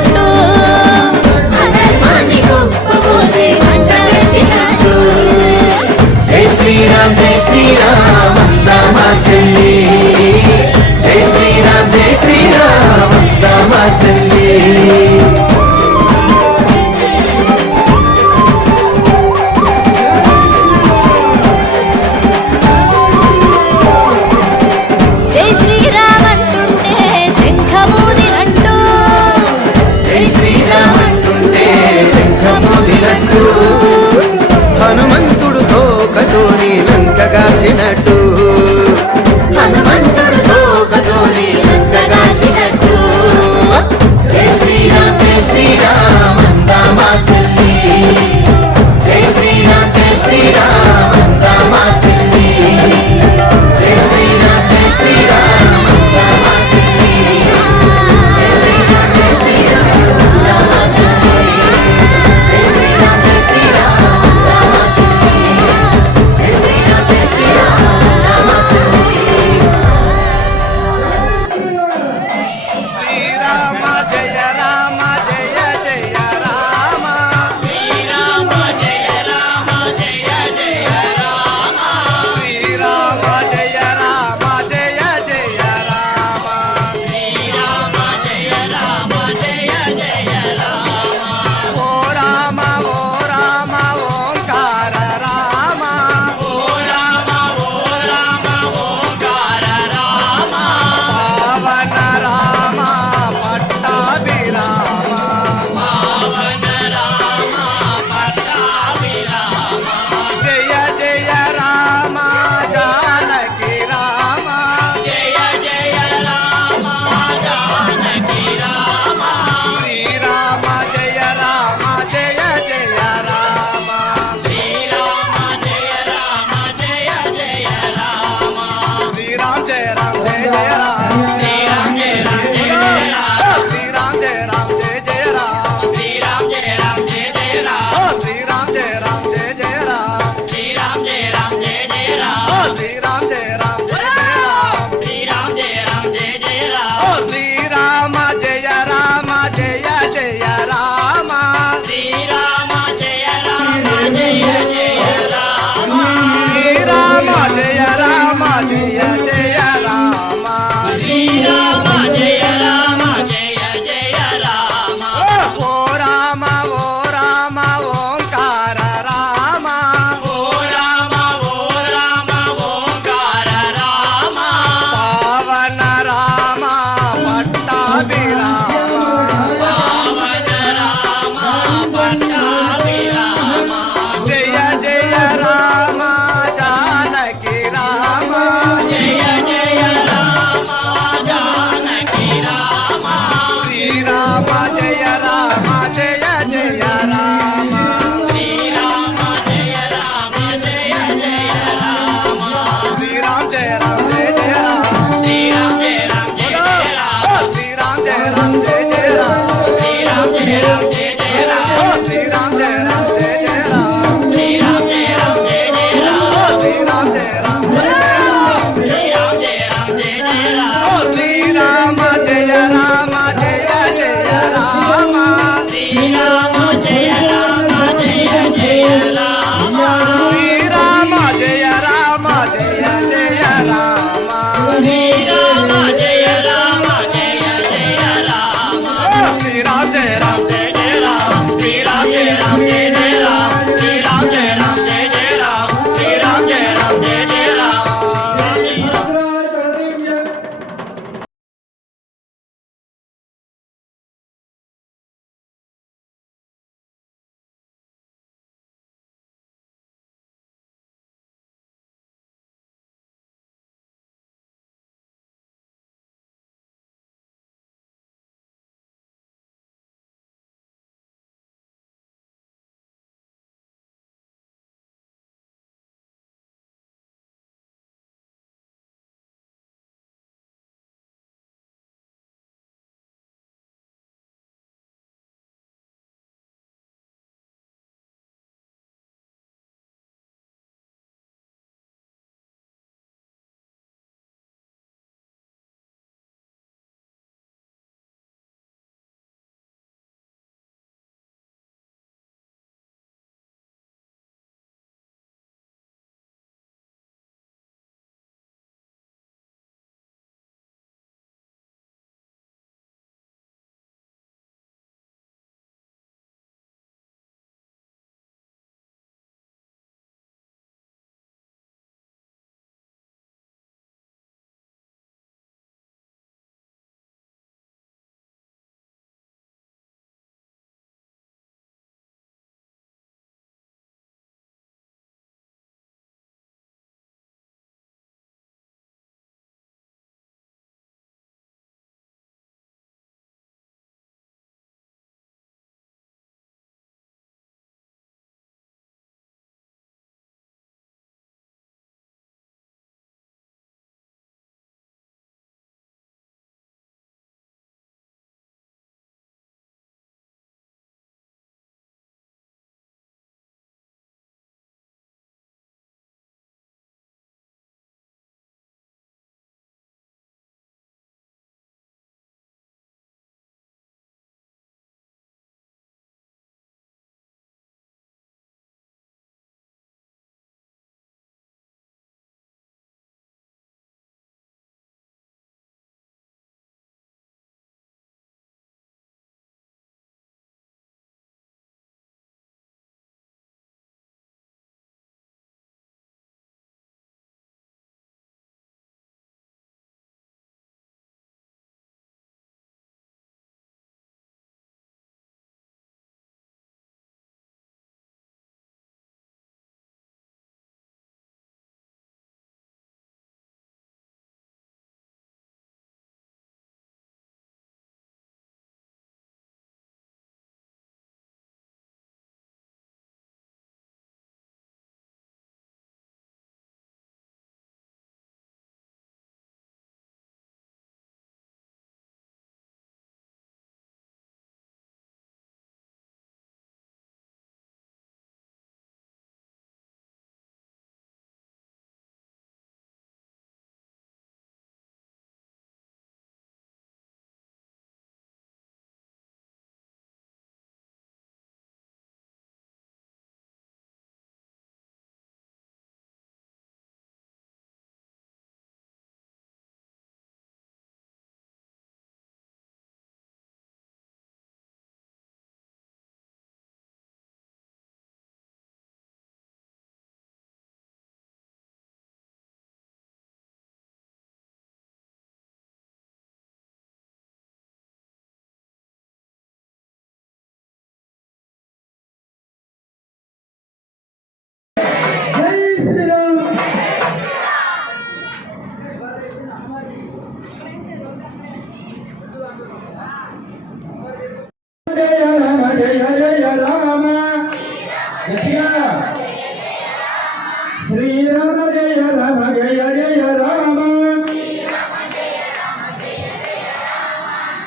శ్రీరామ జయ రామ జయ జయ రామ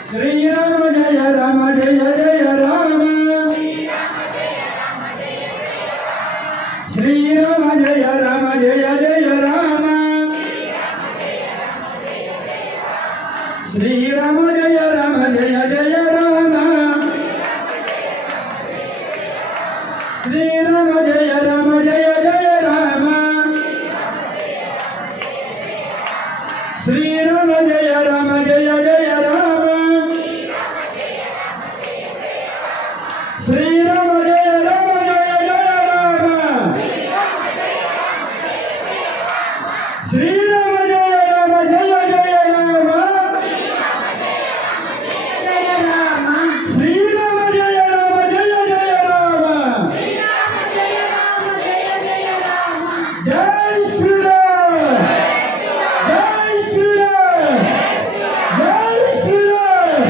శ్రీరామ జయ రామ జయ జయ రామ శ్రీరామ జయ రామ జయ జయ రామ శ్రీరామ జయ రామ జయ జయ రామ శ్రీరామ జయ రామ జయ జయ రామ శ్రీరామ జయ రామ జయ జయ రామ శ్రీరామ జయ రామ జయ జయ రామ శ్రీరామ జయ రామ జయ జయ రామ శ్రీరామ జయ రామ జయ జయ రామ జై శ్రీరామ్ జై శ్రీరామ్ జై శ్రీరామ్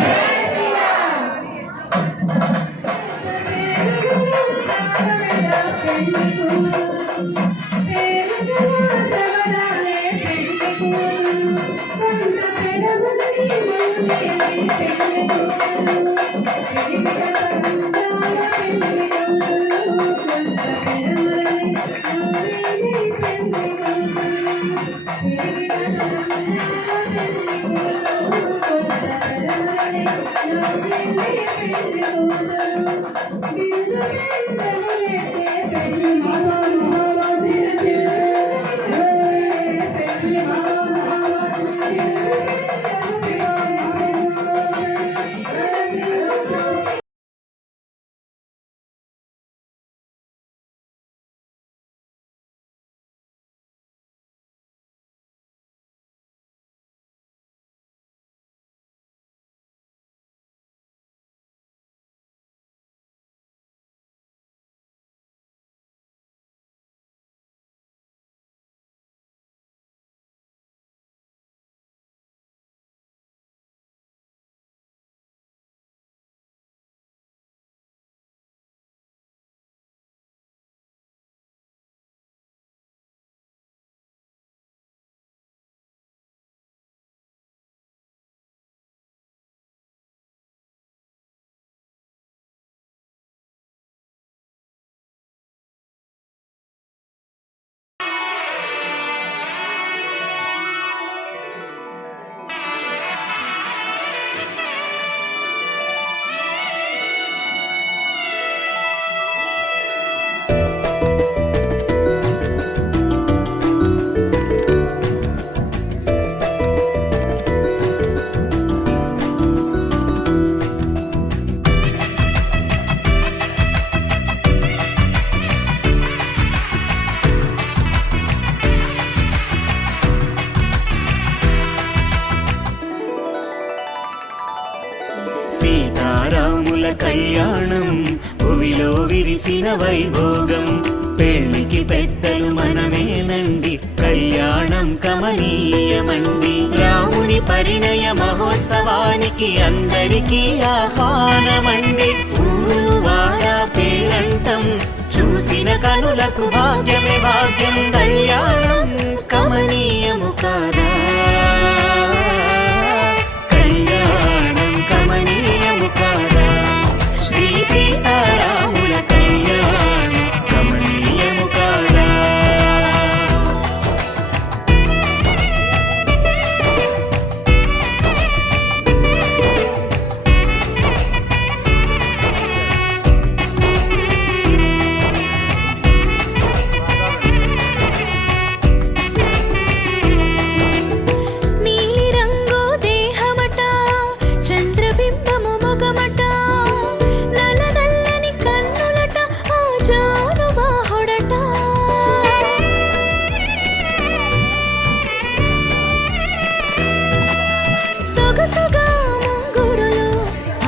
సీతారాముల కళ్యాణం భువిలో విరిసిన వైభోగం పెళ్లికి పెద్దలు మనమేనండి కళ్యాణం కమనీయమండి రాముని పరిణయ మహోత్సవానికి అందరికీ ఆహ్వానమండి ఊరు వాడ పేరంటం చూసిన కనులకు భాగ్యమే భాగ్యం కళ్యాణం కమనీయము కాదా కళ్యాణం కమనీయము కాదా శ్రీ సీతారాముల కళ్యాణం కమనీయము కాదా నీలిరంగు దేహమట చంద్రబింబము మొగమట నల్ల నల్లని కన్నులట ఆ జానుబాహుడట సొగసుగా ముంగురులు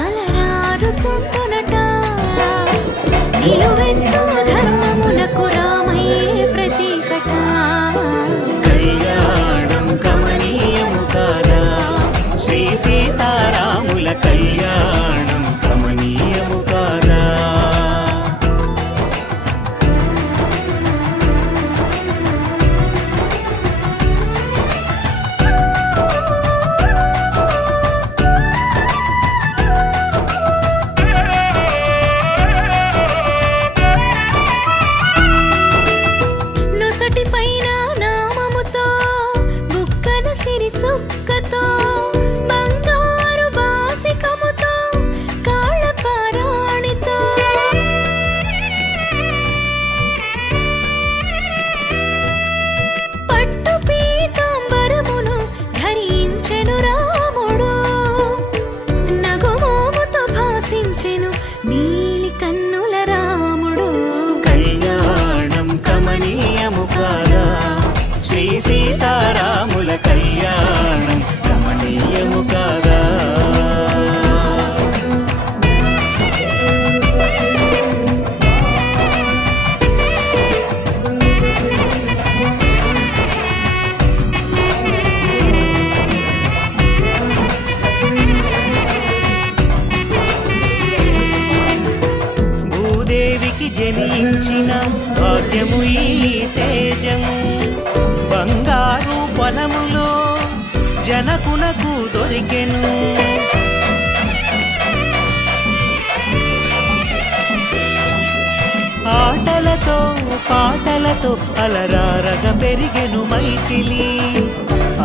అలరారు చుంటునట నిలువెత్తు ధర్మమునకు రామయ్యే ప్రతీకట కళ్యాణం కమనీయము కాదా శ్రీ సీతారాముల కళ్యాణం కమనీయము కాదా జనించిన భాగ్యము ఈ తేజము బంగారు పొలములో జనకునకు దొరికెను ఆటలతో పాటలతో అలరారగ పెరిగెను మైథిలి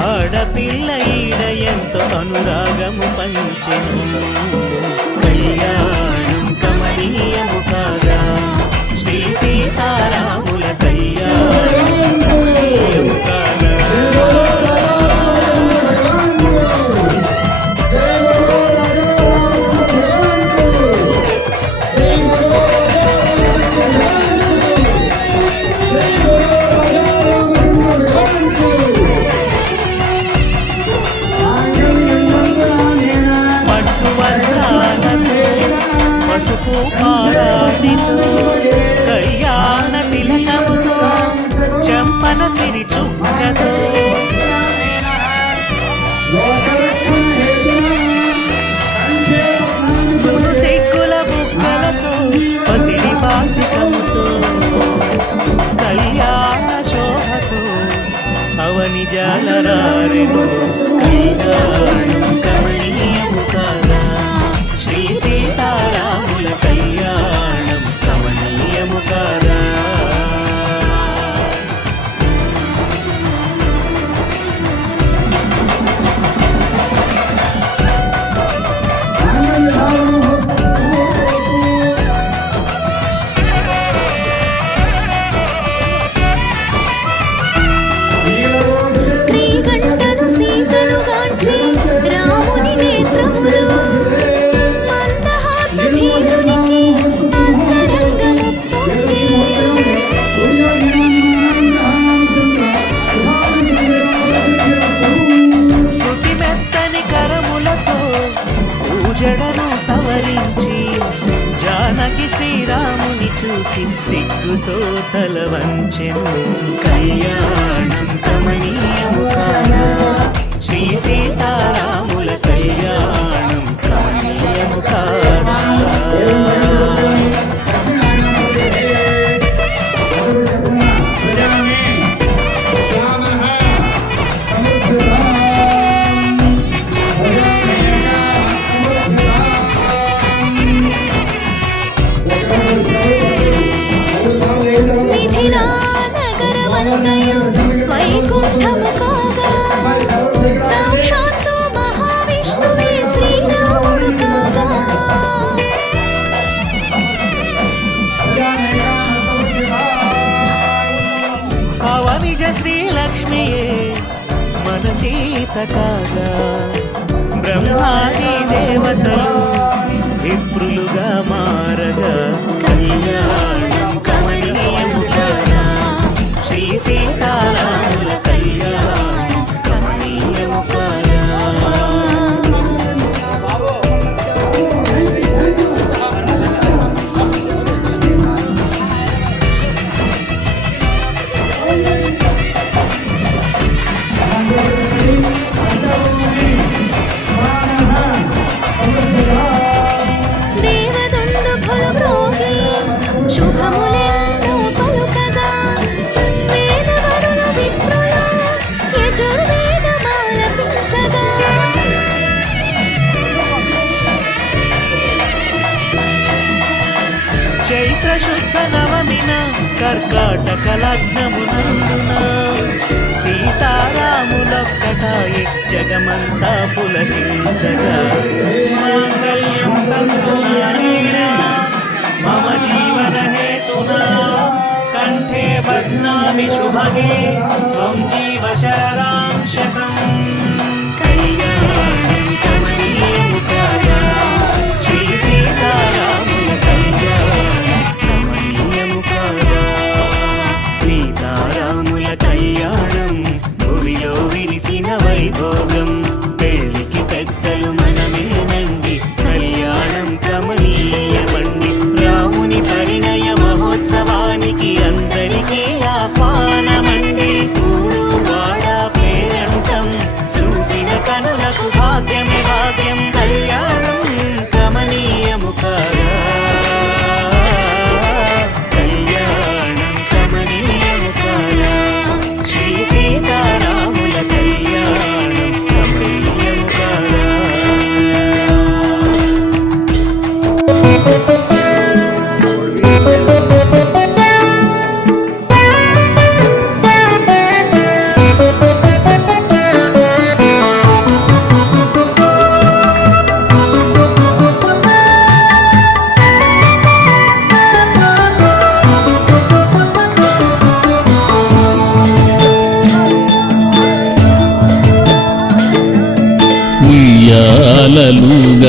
ఆడపిల్ల ఈడ ఎంతో అనురాగము పంచెను కళ్యాణం కమనీయము కాగా శ్రీ సీతారాముల కళ్యాణం కమనీయము కాగా పట్టు వస్త్రాలతో పసుపు పారాణితో కళ్యాణ తిలకముతో చంపన సిరి చుక్కతో మును సిగ్గుల బుగ్గలతో పసిడి బాసికముతో కళ్యాణ శోభతో అవని జాలరారెను కళ్యాణం కమనీయము కాగా శ్రీ సీతారాముల కళ్యాణం కమనీయము కాగా శ్రీకంఠను సీతను గాంచి రాముని నేత్రములు మందహాస ధీరునికి అంతరంగము పొంది శృతి మెత్తని కరములతో పూజడను సవరించి జానకి శ్రీరాముని చూసి సిగ్గుతో తల వంచెను కళ్యాణం కమనీయము కాగా శ్రీ సీతారాముల కళ్యాణం కమనీయము కాగా మిథిలా నగరమంతయు వైకుంఠము కాగా సాక్షాత్తు మహావిష్ణువే శ్రీరాముడు కాగా అవనిజ శ్రీలక్ష్మియే మన సీత కాగా బ్రహ్మాది దేవతలు విప్రులుగా మారగా కళ్యాణం కమనీయము కాగా శ్రీ సీతారాముల కళ్యాణం కమనీయము కాగా దేవదుందుభులు మ్రోగి శుభములెన్నో పలుకగా వేదవరులు విప్రులు యజుర్వేదమాలపించగా చైత్ర శుద్ధ నవమిన కర్కాటక లగ్నమునందున సీతారాములొక్కటాయి జగమంతా పులకించగా మాంగళ్యం తంతునానేనా మమ జీవన హేతునా కంఠే బధ్నామి శుభగే త్వం జీవ శరదాం శతం కళ్యాణం కమనీయము కాగా శ్రీ సీతారాముల కళ్యాణం కమనీయము కాగా సీతారాముల కళ్యాణం భూమిలో విరిసిన వైభోగం పెళ్లికి పెద్దలు మనమేనండి కళ్యాణం కమనీయమండి రాముని పరిణయ మహోత్సవానికి అందరికీ ఆహ్వానమండి ఊరు వాడ పేరంటం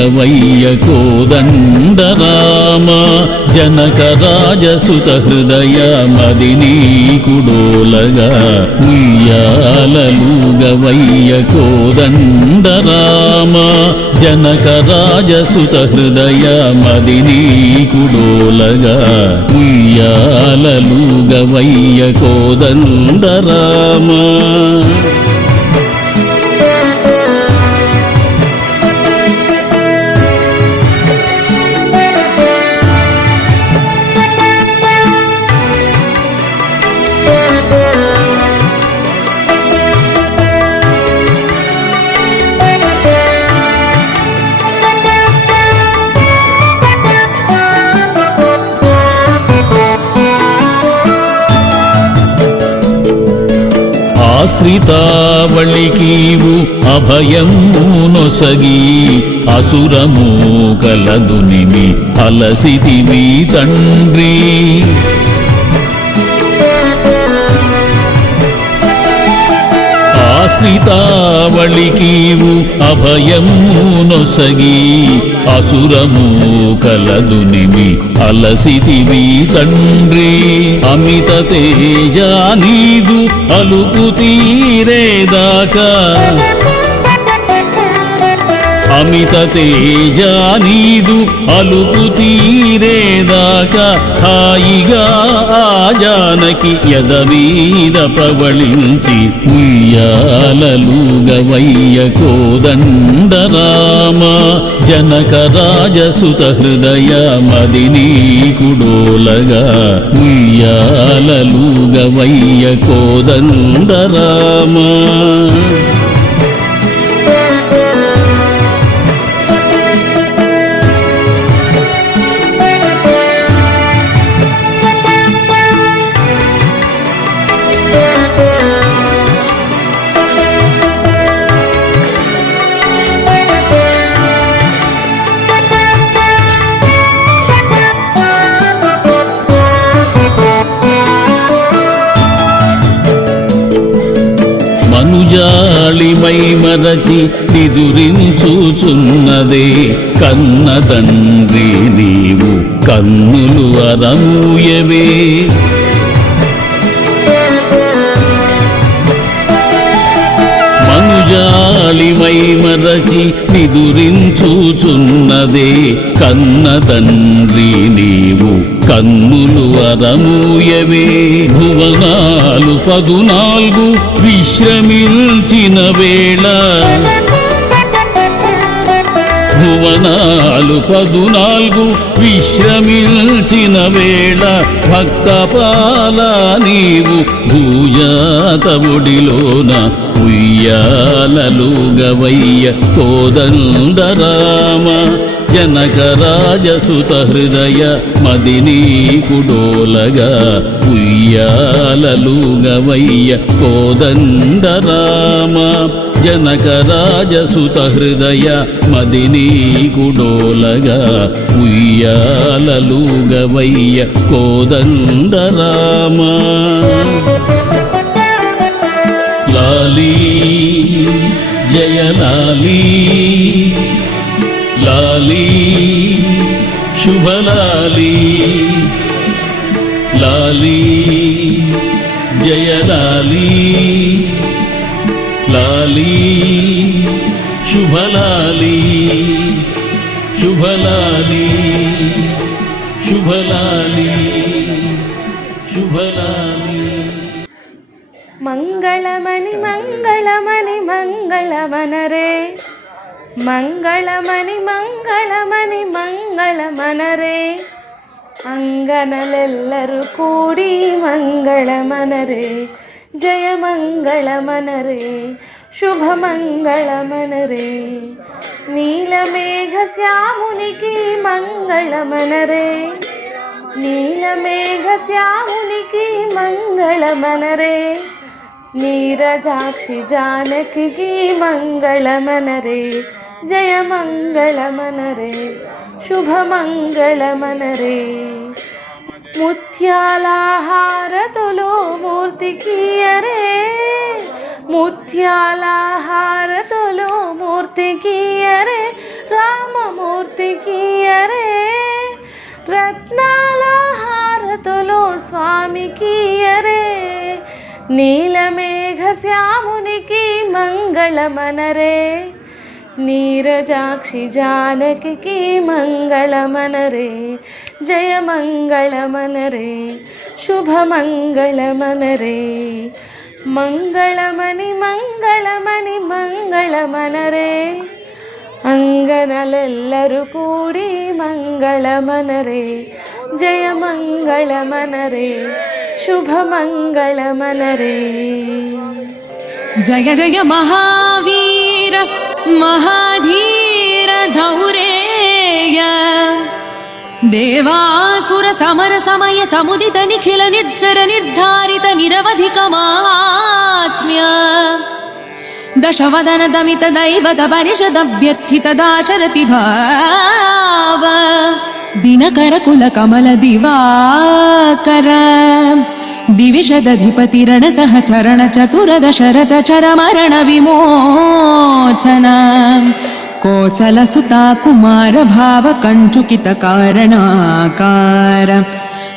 జయలాలిగవయ్య కోదండ రామ జనక రాజసుత హృదయ మదినీ కుడోలగా ఉయ్యాలలుగవయ్య కోదండ రామ జనక రాజసుత హృదయ మదినీ కుడోలగా ఉయ్యాలలుగవయ్య కోదండ రామ. ఆశ్రితావళికీవు అభయము నొసగి అసురము కలదునిమి అలసితివి తండ్రి. ఆశ్రితావళికీవు అభయము నొసగి అసురము కలదునిమి అలసితివి తండ్రి. అమిత తేజ నీదు అలుపు తీరేదాకా అమిత తేజ నీదు అలుపు తీరేదాకా హాయిగా ఆ జానకి ఎదమీద ప్రవళించి ఉయ్యాలలుగవయ్య కోదండ రామ జనక రాజసుత హృదయ మదినీ కుడోలగా ఉయ్యాలలుగవయ్య కోదండ రామ. మనుజాళిమై మరచి నిదురించుచున్నదే కన్న తండ్రి నీవు కన్నులు అరమూయవే. మనుజాళిమై మరచి నిదురించుచున్నదే కన్న తండ్రి నీవు కన్నులు అరమూయవే. భువనాలు 14 విశ్రమించిన వేళ భువనాలు 14 విశ్రమించిన వేళ భక్తపాల నీవు భూజాత ఒడిలోన ఉయ్యాలలుగవయ్య కోదండ రామ జనక రాజసుత హృదయ మదినీ కుడోలగా ఉయ్యాలలుగవయ్య కోదండ రామ జనక రాజసుత హృదయ మదినీ కుడోలగా ఉయ్యాలలుగవయ్య కోదండ రామ. లాలీ జయ లాలీ లాలీ శుభలాలీ లాలీ జయ లాలీ లాలీ శుభలాలీ శుభలాలీ శుభలాలీ శుభలాలీ. మంగళమణి మంగళమణి మంగళమనరే మంగళమణి మంగళమణి మంగళమనరే ಅಂಗನಲೆಲ್ಲರೂ ಕೂಡಿ ಮಂಗಳಮನರೆ ಜಯ ಮಂಗಳಮನರೆ ಶುಭ ಮಂಗಳಮನರೆ ನೀಲಮೇಘ ಶ್ಯಾಮುನಿಕಿ ಮಂಗಳಮನರೆ ನೀಲಮೇಘ ಶ್ಯಾಮುನಿಕಿ ಮಂಗಳಮನರೆ ನೀರಜಾಕ್ಷಿ ಜಾನಕಿಗೆ ಮಂಗಳಮನರೆ ಜಯ ಮಂಗಳಮನರೆ ಶುಭ ಮಂಗಳಮನರೆ ముత్యాల హారతులు మూర్తికియరే ముత్యాల హారతులు మూర్తికియరే రామమూర్తికి అరే రత్నాల హారతులు స్వామికి అరే నీలమేఘ శ్యామునికి మంగళమనరే నీరజాక్షి జానకి మంగళమనరే జయ మంగళమనరే శుభమంగళమనరే మంగళమణి మంగళమణి మంగళమనరే అంగనలెల్లరు కూడి మంగళమనరే జయ మంగళమనరే శుభమంగళమనరే జయ జయ మహావీర మహాధీర ధౌరేయ దేవాసుర సమర సమయ సముదిత నిఖిల నిర్జర నిర్ధారిత నిరవధిక మాహాత్మ్య దశవదన దమిత దైవత పరిషదభ్యర్థిత దాశరథి భావ దినకర కుల కమల దివాకర दिविशदधिपति रण सहचरण चतुरद शरद चरमरण विमोचन कोसलसुता कुमार भाव कंचुकित कारणाकार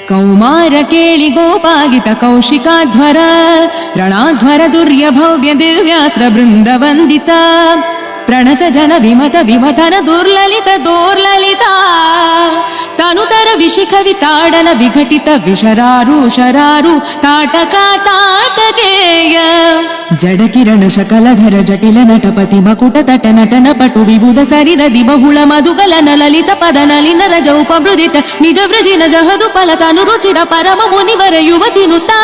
कौमार केळि गोपागित कौशिकाध्वर रणाध्वर दुर्य भव्य दिव्यास्त्र बृंद वंदित प्रणत जन विमत विमथन दुर्ललित दोर्ललिता तनुतर विशिख विताडन विघटित विशरारु शरारु ताटका ताटकेय जड किरण शकलधर जटिल नटपति मकुट तट नटन पटु विबुध सरिदधि बहुळ मधुगलन ललित पद नलिन रज उपमृदित निज वृजिन जहदु फलतनु रुचिर परम मुनिवर युवति नुता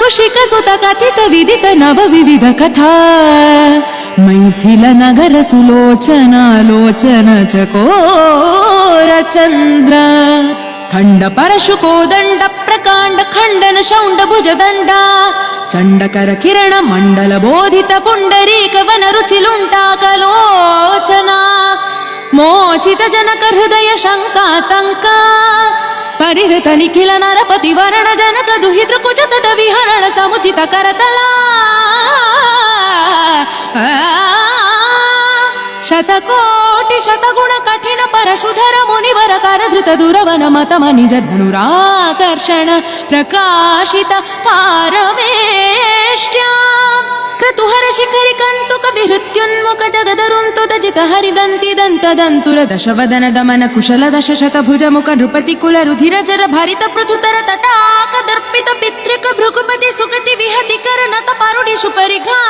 कुशिक सुत कथित विदित नव विविध कथा मैथिल नगर सुलोचना लोचन चकोर चंद्र खंड परशु कोदंड प्रकांड खंडन शौंड भुज दंड चंडकर किरण मंडल बोधित पुंडरीक वन रुचिलुंटाकलोचना मोचित जनक हृदय शंकातंका परिहृत निखिल नरपति वरण जनक दुहितृ कुच तट विहरण समुचित करतला शतकोटि शतगुण कठिन परशुधर मुनिवर कर धृत दुरवन मतम निज धनुराकर्षण प्रकाशित पारमेष्ट्या क्रतुहर शिखरि कंतुक विहृत्युन्मुख जगदरुन्तुत जित हरिदन्ति दन्त दन्तुर दशवदन दमन कुशल दश शत भुज मुख नृपति कुल रुधिर जर भरित पृथुतर तटाक दर्पित पितृक भृगुपति सुगति विहति करनत परुडि सुपरिघा